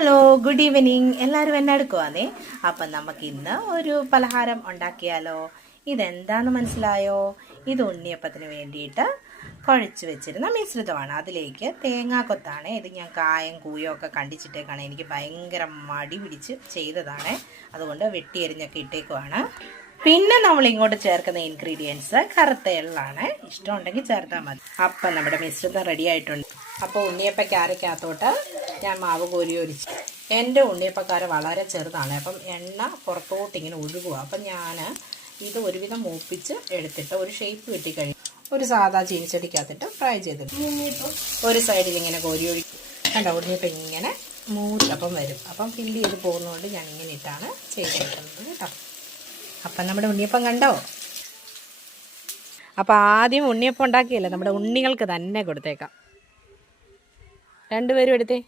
Hello, good evening. എല്ലാവരും എന്നെ എടുക്കുവാന്നേ. അപ്പം നമുക്ക് ഇന്ന് ഒരു പലഹാരം ഉണ്ടാക്കിയാലോ? ഇതെന്താന്ന് മനസ്സിലായോ? ഇത് ഉണ്ണിയപ്പത്തിന് വേണ്ടിയിട്ട് കുഴച്ച് വെച്ചിരുന്ന മിശ്രിതമാണ്. അതിലേക്ക് തേങ്ങാക്കൊത്താണ്. ഇത് ഞാൻ കായം കൂയോ ഒക്കെ കണ്ടിച്ചിട്ടേക്കാണ്. എനിക്ക് ഭയങ്കര മടി പിടിച്ച് ചെയ്തതാണ്. അതുകൊണ്ട് വെട്ടിയരിഞ്ഞൊക്കെ ഇട്ടേക്കുവാണ്. പിന്നെ നമ്മൾ ഇങ്ങോട്ട് ചേർക്കുന്ന ഇൻഗ്രീഡിയൻസ് കറുത്ത എള്ളാണ്. ഇഷ്ടമുണ്ടെങ്കിൽ ചേർത്താൽ മതി. അപ്പം നമ്മുടെ മിശ്രിതം റെഡി ആയിട്ടുണ്ട്. അപ്പോൾ ഉണ്ണിയപ്പക്കാരക്കകത്തോട്ട് ഞാൻ മാവ് കോരി ഒഴിച്ചു. എൻ്റെ ഉണ്ണിയപ്പക്കാര വളരെ ചെറുതാണ്. അപ്പം എണ്ണ പുറത്തോട്ട് ഇങ്ങനെ ഒഴുകുക. അപ്പം ഞാൻ ഇത് ഒരുവിധം മൂപ്പിച്ച് എടുത്തിട്ട് ഒരു ഷേപ്പ് കിട്ടിക്കഴിഞ്ഞു ഒരു സാധാ ചീനിച്ചട്ടിക്കകത്തിട്ട് ഫ്രൈ ചെയ്തിട്ട് ഒരു സൈഡിൽ ഇങ്ങനെ കോരി ഒഴിക്കും. കണ്ടോ, ഉണ്ണിയപ്പം ഇങ്ങനെ മൂത്തപ്പം വരും. അപ്പം ഫില്ല് ചെയ്ത് പോകുന്നതുകൊണ്ട് ഞാൻ ഇങ്ങനെ ഇട്ടാണ് ചെയ്തെടുക്കുന്നത് കേട്ടോ. അപ്പം നമ്മുടെ ഉണ്ണിയപ്പം കണ്ടോ? അപ്പം ആദ്യം ഉണ്ണിയപ്പം ഉണ്ടാക്കിയല്ലേ നമ്മുടെ ഉണ്ണികൾക്ക് തന്നെ കൊടുത്തേക്കാം. രണ്ടുപേരും എടുത്തേ.